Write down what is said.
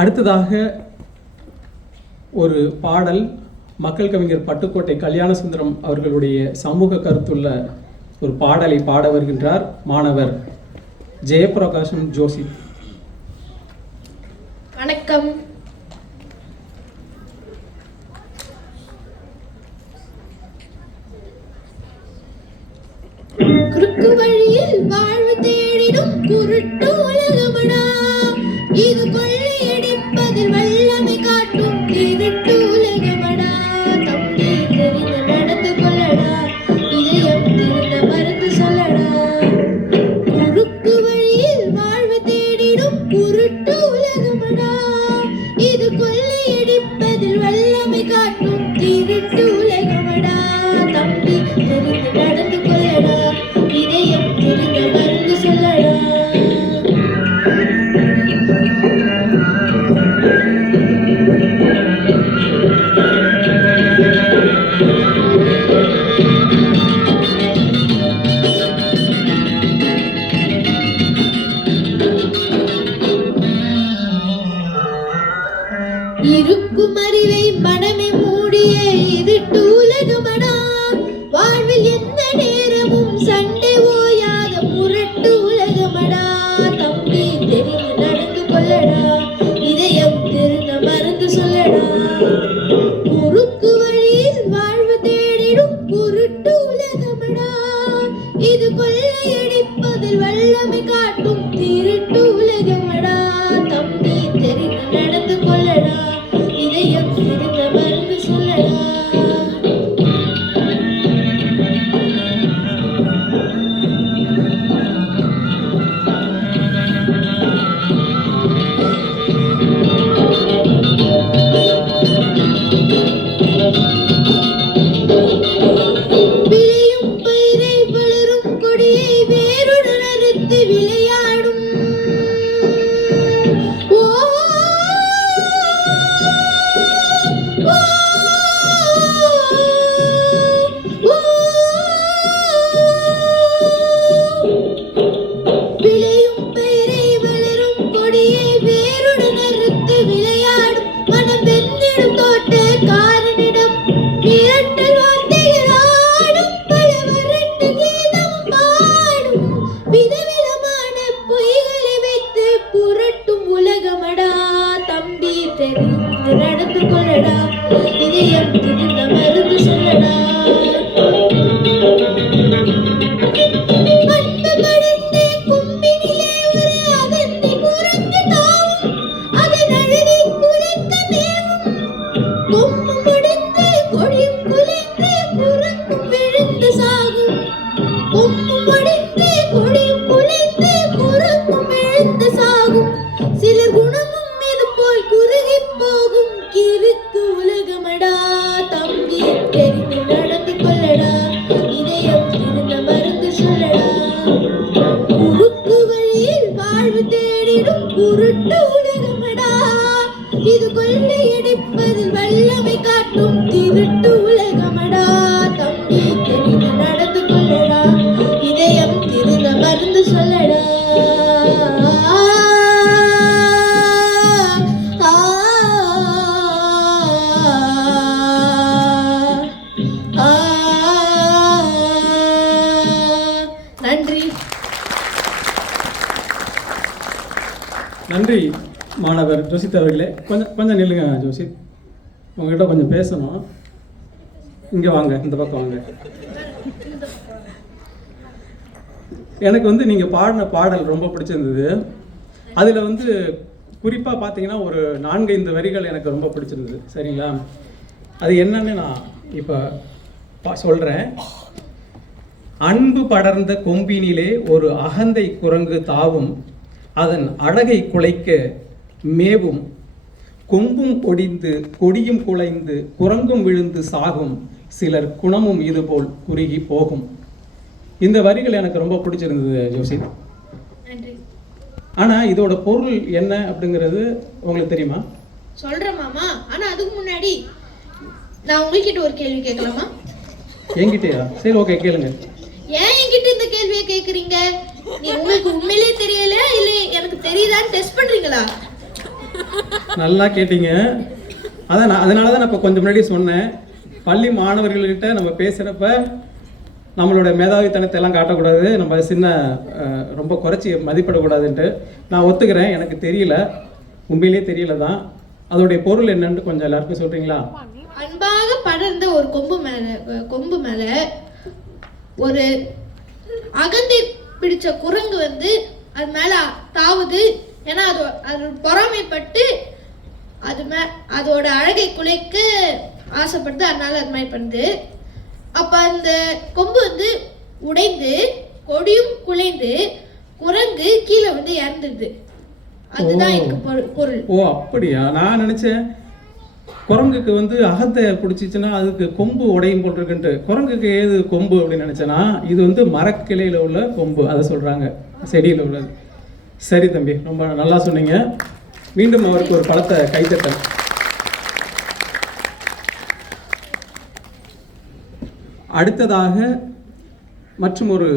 அடுத்ததாக ஒரு பாடல் மக்கள் கவிஞர் பட்டுக்கோட்டை கல்யாணசுந்தரம் அவர்களுடைய சமூக கருத்துள்ள ஒரு பாடலை பாட வருகின்றார் மாணவர் ஜெயபிரகாசம் ஜோசி. வணக்கம். குறுக்கு வழியில் வாழ்வு தேடிடும் குருட்டு உலகமடா, இது கொள்ளையடிப்பதில் வல்லமை காட்டும் திருட்டு உலகமடா. தம்பி தெரிந்து நடந்து கொள்ளடா, இதயம் திருந்த மருந்து சொல்லடா. குறுக்கு வழியில் வாழ்வு தேடிடும் குருட்டு உலகமடா, இது கொள்ளையடிப்பதில் வல்லமை காட்டும் திருட்டு உலகமடா. தம்பி தெரிந்து நடந்து கொள்ளடா, இதயம் திருந்த மருந்து சொல்லடா. இருக்கும் அறிவை மனமே மூடிய இருட்டு உலகமடா, வாழ்வில் எந்த நேரமும் சண்டை ஓயாத முரட்டு உலகமடா. தம்பி தெரிந்து நடந்து கொள்ளடா, இதயம் திருந்த மருந்து சொல்லடா. குறுக்கு வழியில் வாழ்வு தேடிடும் குருட்டு உலகமடா, இது கொள்ளையடிப்பதில் வல்லமை காட்டும் திருட்டு உலகமடா. தம்பி தெரிந்து நடந்து கொள்ளடா, இதயம் திருந்த மருந்து சொல்லடா. விளையும் பயிரை வளரும் கொடியை வேருடன் அறுத்து விளையாடும். ஓ ஓ, ஓ. விளையும் பயிரை வளரும் கொடியை வேருடன் அறுத்து விளையாடும். மனம் வெந்திடும் தோட்டக்காரனிடம் மிரட்டல் வார்த்தைகள் ஆடும். பல வரட்டு கீதம் பாடும். விதவிதமான பொய்களை வைத்து புரட்டும் உலகமடா. தம்பி தெரிந்து நடந்து கொள்ளடா, இதயம் திருந்த மருந்து சொல்லடா. அன்பு படிந்த கும்பினிலே ஒரு அகந்தை குரங்கு தாவும். அதன் அழகை குலைக்க மேவும். கொம்பு முடிந்து கொடியும் குலைந்து குரங்கும் விழுந்து சாகும். கொம்பு முடிந்து கொடியும் குலைந்து குரங்கும் விழுந்து சாகும். சிலர் குணமும் இது போல் குறுகி போகும் கிறுக்கு உலகமடா. தம்பி தெரிந்து நடந்து கொள்ளடா, இதயம் திருந்த மருந்து சொல்லடா. குறுக்கு வழியில் வாழ்வு தேடிடும் குருட்டு உலகமடா, இது கொள்ளையடிப்பதில் வல்லமை காட்டும் திருட்டு உலகமடா. தம்பி தெரிந்து நடந்து கொள்ளடா, இதயம் திருந்த மருந்து சொல்லடா. நன்றி. நன்றி மாணவர் ஜோசித் அவர்களே. கொஞ்சம் நில்லுங்க ஜோசித், உங்ககிட்ட கொஞ்சம் பேசணும். இங்கே வாங்க, இந்த பக்கம் வாங்க. எனக்கு நீங்கள் பாடின பாடல் ரொம்ப பிடிச்சிருந்தது. அதில் குறிப்பாக பார்த்தீங்கன்னா ஒரு 4-5 வரிகள் எனக்கு ரொம்ப பிடிச்சிருந்தது. சரிங்களா? அது என்னன்னு நான் இப்போ சொல்கிறேன். அன்பு படர்ந்த கொம்பினிலே ஒரு அகந்தை குரங்கு தாவும். அதன் அழகை குலைக்க மேவும். கொம்பும் ஒடிந்து கொடியும் குலைந்து குரங்கும் விழுந்து சாகும். சிலர் குணமும் இதுபோல் குறுகி போகும். இந்த வரிகள் எனக்கு ரொம்ப பிடிச்சிருந்தது ஜோசித். ஆனா இதோட பொருள் என்ன அப்படிங்கிறது உங்களுக்கு தெரியுமா? சொல்றேன் மாமா. ஆனா அதுக்கு முன்னாடி நான் உங்ககிட்ட ஒரு கேள்வி கேட்கலாமா? என்கிட்டயா? சரி, ஓகே, கேளுங்க. ஏன் என்கிட்ட இந்த கேள்வியை கேக்குறீங்க? நீ உங்களுக்கு உண்மையிலேயே தெரியல இல்ல எனக்கு தெரியுதான்னு டெஸ்ட் பண்றீங்களா? நல்லா கேட்டீங்க. அதனால தான் நான் இப்போ கொஞ்சம் முன்னாடி சொன்னேன், பள்ளி மாணவர்கள்கிட்ட நம்ம பேசுகிறப்ப நம்மளோட மேதாவித்தனத்தை எல்லாம் காட்டக்கூடாது, நம்ம சின்ன ரொம்ப குறைச்சி மதிப்பிடக்கூடாதுன்ட்டு. நான் ஒத்துக்கிறேன், எனக்கு தெரியல, உண்மையிலேயே தெரியல தான். அதோடைய பொருள் என்னன்னு கொஞ்சம் எல்லாருக்கும் சொல்கிறீங்களா? அன்பாக படர்ந்த ஒரு கொம்பு மேல ஒரு அகந்தை பிடிச்ச குரங்கு வந்து அது மேல தாவுது. ஏன்னா அது பொறாமைப்பட்டு அதோட அழகை குலைக்க ஆசைப்படுது, அதனால அது மாதிரி பண்ணுது. அப்ப அந்த கொம்பு வந்து உடைந்து கொடியும் குலைந்து குரங்கு கீழே வந்து இறந்துடுது. அதுதான் எனக்கு பொருள். ஓ அப்படியா? நான் நினைச்சேன் குரங்குக்கு வந்து அகத்தை பிடிச்சிச்சுன்னா அதுக்கு கொம்பு உடையும் போல் இருக்குன்ட்டு. குரங்குக்கு ஏது கொம்பு அப்படின்னு நினைச்சேன்னா இது வந்து மரக்கிளையில உள்ள கொம்பு, அதை சொல்றாங்க, செடியில் உள்ளது. சரி தம்பி, ரொம்ப நல்லா சொன்னீங்க. மீண்டும் அவருக்கு ஒரு பலத்தை கைத்தட்டல். அடுத்ததாக மற்றும் ஒரு